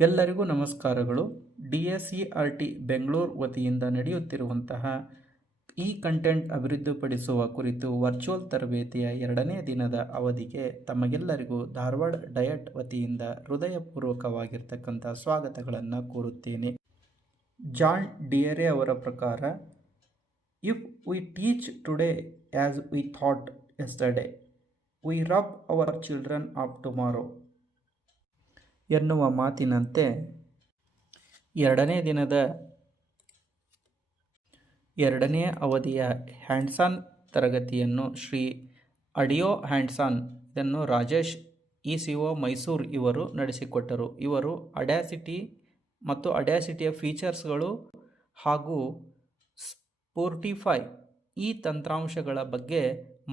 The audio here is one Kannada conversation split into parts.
ಎಲ್ಲರಿಗೂ ನಮಸ್ಕಾರಗಳು. DSERT ಬೆಂಗಳೂರು ವತಿಯಿಂದ ನಡೆಯುತ್ತಿರುವಂತಹ ಈ ಕಂಟೆಂಟ್ ಅಭಿವೃದ್ಧಿಪಡಿಸುವ ಕುರಿತು ವರ್ಚುವಲ್ ತರಬೇತಿಯ 2ನೇ ದಿನದ ಅವಧಿಗೆ ತಮಗೆಲ್ಲರಿಗೂ ಧಾರವಾಡ ಡಯಟ್ ವತಿಯಿಂದ ಹೃದಯಪೂರ್ವಕವಾಗಿರ್ತಕ್ಕಂಥ ಸ್ವಾಗತಗಳನ್ನು ಕೋರುತ್ತೇನೆ. ಜಾನ್ ಡಿಯರೆ ಅವರ ಪ್ರಕಾರ, if we teach today as we thought yesterday, we rob our children of tomorrow ಎನ್ನುವ ಮಾತಿನಂತೆ 2ನೇ ದಿನದ 2ನೇ ಅವಧಿಯ ಹ್ಯಾಂಡ್ಸಾನ್ ತರಗತಿಯನ್ನು ಶ್ರೀ ಆಡಿಯೋ ಹ್ಯಾಂಡ್ಸಾನ್ ಇದನ್ನು ರಾಜೇಶ್ ECO ಮೈಸೂರು ಇವರು ನಡೆಸಿಕೊಟ್ಟರು. ಇವರು ಅಡ್ಯಾಸಿಟಿ ಮತ್ತು ಅಡ್ಯಾಸಿಟಿಯ ಫೀಚರ್ಸ್ಗಳು ಹಾಗೂ ಸ್ಪೋರ್ಟಿಫೈ ಈ ತಂತ್ರಾಂಶಗಳ ಬಗ್ಗೆ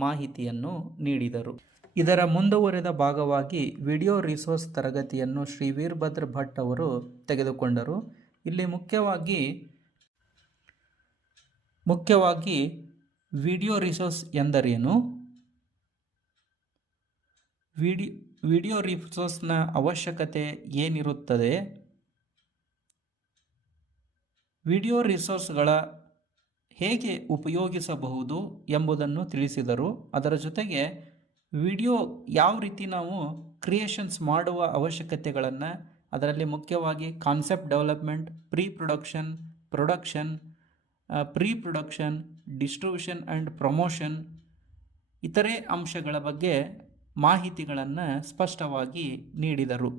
ಮಾಹಿತಿಯನ್ನು ನೀಡಿದರು. ಇದರ ಮುಂದುವರೆದ ಭಾಗವಾಗಿ ವಿಡಿಯೋ ರಿಸೋರ್ಸ್ ತರಗತಿಯನ್ನು ಶ್ರೀ ವೀರಭದ್ರ ಭಟ್ ಅವರು ತೆಗೆದುಕೊಂಡರು. ಇಲ್ಲಿ ಮುಖ್ಯವಾಗಿ ವಿಡಿಯೋ ರಿಸೋರ್ಸ್ ಎಂದರೇನು, ವಿಡಿಯೋ ರಿಸೋರ್ಸ್ನ ಅವಶ್ಯಕತೆ ಏನಿರುತ್ತದೆ, ವಿಡಿಯೋ ರಿಸೋರ್ಸ್ಗಳ ಹೇಗೆ ಉಪಯೋಗಿಸಬಹುದು ಎಂಬುದನ್ನು ತಿಳಿಸಿದರು. ಅದರ ಜೊತೆಗೆ ವಿಡಿಯೋ ಯಾವ ರೀತಿ ನಾವು ಕ್ರಿಯೇಷನ್ಸ್ ಮಾಡುವ ಅವಶ್ಯಕತೆಗಳನ್ನು, ಅದರಲ್ಲಿ ಮುಖ್ಯವಾಗಿ concept development, pre production, distribution and promotion ಇತರೆ ಅಂಶಗಳ ಬಗ್ಗೆ ಮಾಹಿತಿಗಳನ್ನು ಸ್ಪಷ್ಟವಾಗಿ ನೀಡಿದರು.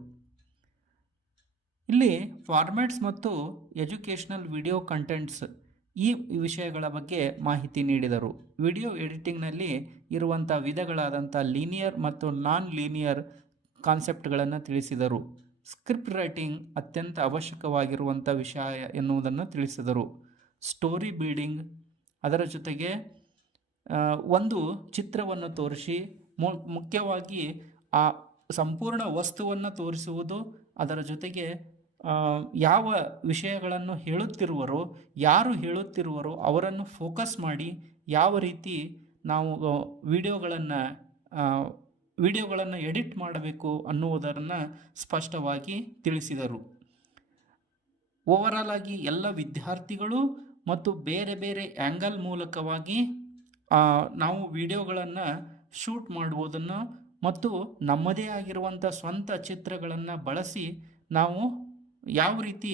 ಇಲ್ಲಿ ಫಾರ್ಮ್ಯಾಟ್ಸ್ ಮತ್ತು ಎಜುಕೇಷನಲ್ ವಿಡಿಯೋ ಕಂಟೆಂಟ್ಸ್ ಈ ವಿಷಯಗಳ ಬಗ್ಗೆ ಮಾಹಿತಿ ನೀಡಿದರು. ವಿಡಿಯೋ ಎಡಿಟಿಂಗ್ನಲ್ಲಿ ಇರುವಂಥ ವಿಧಗಳಾದಂಥ ಲೀನಿಯರ್ ಮತ್ತು ನಾನ್ ಲೀನಿಯರ್ ಕಾನ್ಸೆಪ್ಟ್ಗಳನ್ನು ತಿಳಿಸಿದರು. ಸ್ಕ್ರಿಪ್ಟ್ ರೈಟಿಂಗ್ ಅತ್ಯಂತ ಅವಶ್ಯಕವಾಗಿರುವಂಥ ವಿಷಯ ಎನ್ನುವುದನ್ನು ತಿಳಿಸಿದರು. ಸ್ಟೋರಿ ಬಿಲ್ಡಿಂಗ್, ಅದರ ಜೊತೆಗೆ ಒಂದು ಚಿತ್ರವನ್ನು ತೋರಿಸಿ ಮುಖ್ಯವಾಗಿ ಆ ಸಂಪೂರ್ಣ ವಸ್ತುವನ್ನು ತೋರಿಸುವುದು, ಅದರ ಜೊತೆಗೆ ಯಾವ ವಿಷಯಗಳನ್ನು ಯಾರು ಹೇಳುತ್ತಿರುವರೋ ಅವರನ್ನು ಫೋಕಸ್ ಮಾಡಿ ಯಾವ ರೀತಿ ನಾವು ವಿಡಿಯೋಗಳನ್ನು ಎಡಿಟ್ ಮಾಡಬೇಕು ಅನ್ನುವುದನ್ನು ಸ್ಪಷ್ಟವಾಗಿ ತಿಳಿಸಿದರು. ಓವರಾಲ್ ಆಗಿ ಎಲ್ಲ ವಿದ್ಯಾರ್ಥಿಗಳು ಮತ್ತು ಬೇರೆ ಬೇರೆ ಆ್ಯಂಗಲ್ ಮೂಲಕವಾಗಿ ನಾವು ವಿಡಿಯೋಗಳನ್ನು ಶೂಟ್ ಮಾಡುವುದನ್ನು ಮತ್ತು ನಮ್ಮದೇ ಆಗಿರುವಂಥ ಸ್ವಂತ ಚಿತ್ರಗಳನ್ನು ಬಳಸಿ ನಾವು ಯಾವ ರೀತಿ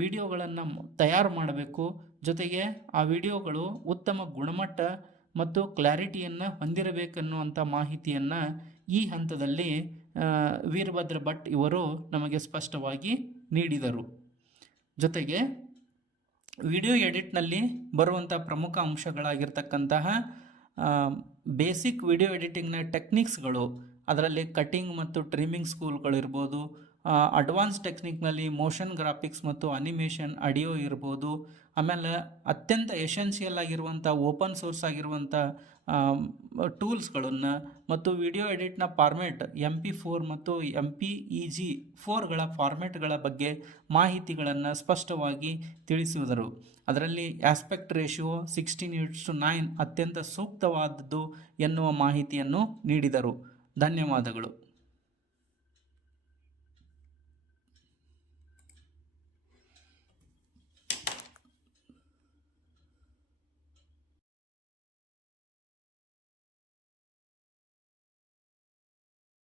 ವಿಡಿಯೋಗಳನ್ನು ತಯಾರು ಮಾಡಬೇಕು, ಜೊತೆಗೆ ಆ ವಿಡಿಯೋಗಳು ಉತ್ತಮ ಗುಣಮಟ್ಟ ಮತ್ತು ಕ್ಲಾರಿಟಿಯನ್ನು ಹೊಂದಿರಬೇಕನ್ನುವಂಥ ಮಾಹಿತಿಯನ್ನು ಈ ಹಂತದಲ್ಲಿ ವೀರಭದ್ರ ಭಟ್ ಇವರು ನಮಗೆ ಸ್ಪಷ್ಟವಾಗಿ ನೀಡಿದರು. ಜೊತೆಗೆ ವಿಡಿಯೋ ಎಡಿಟ್ನಲ್ಲಿ ಬರುವಂಥ ಪ್ರಮುಖ ಅಂಶಗಳಾಗಿರ್ತಕ್ಕಂತಹ ಬೇಸಿಕ್ ವಿಡಿಯೋ ಎಡಿಟಿಂಗ್ನ ಟೆಕ್ನಿಕ್ಸ್ಗಳು, ಅದರಲ್ಲಿ ಕಟಿಂಗ್ ಮತ್ತು ಟ್ರಿಮ್ಮಿಂಗ್ ಸ್ಕೂಲ್ಗಳಿರ್ಬೋದು, ಅಡ್ವಾನ್ಸ್ ಟೆಕ್ನಿಕ್ನಲ್ಲಿ ಮೋಷನ್ ಗ್ರಾಫಿಕ್ಸ್ ಮತ್ತು ಅನಿಮೇಷನ್, ಆಡಿಯೋ ಇರ್ಬೋದು, ಆಮೇಲೆ ಅತ್ಯಂತ ಎಸೆನ್ಷಿಯಲ್ ಆಗಿರುವಂಥ ಓಪನ್ ಸೋರ್ಸ್ ಆಗಿರುವಂಥ ಟೂಲ್ಸ್ಗಳನ್ನು ಮತ್ತು ವಿಡಿಯೋ ಎಡಿಟ್ನ ಫಾರ್ಮ್ಯಾಟ್ MP4 ಮತ್ತು MPEG-4ಗಳ ಫಾರ್ಮ್ಯಾಟ್ಗಳ ಬಗ್ಗೆ ಮಾಹಿತಿಗಳನ್ನು ಸ್ಪಷ್ಟವಾಗಿ ತಿಳಿಸುವುದರು. ಅದರಲ್ಲಿ ಆಸ್ಪೆಕ್ಟ್ ರೇಷಿಯೋ 16:9 ಅತ್ಯಂತ ಸೂಕ್ತವಾದದ್ದು ಎನ್ನುವ ಮಾಹಿತಿಯನ್ನು ನೀಡಿದರು. ಧನ್ಯವಾದಗಳು.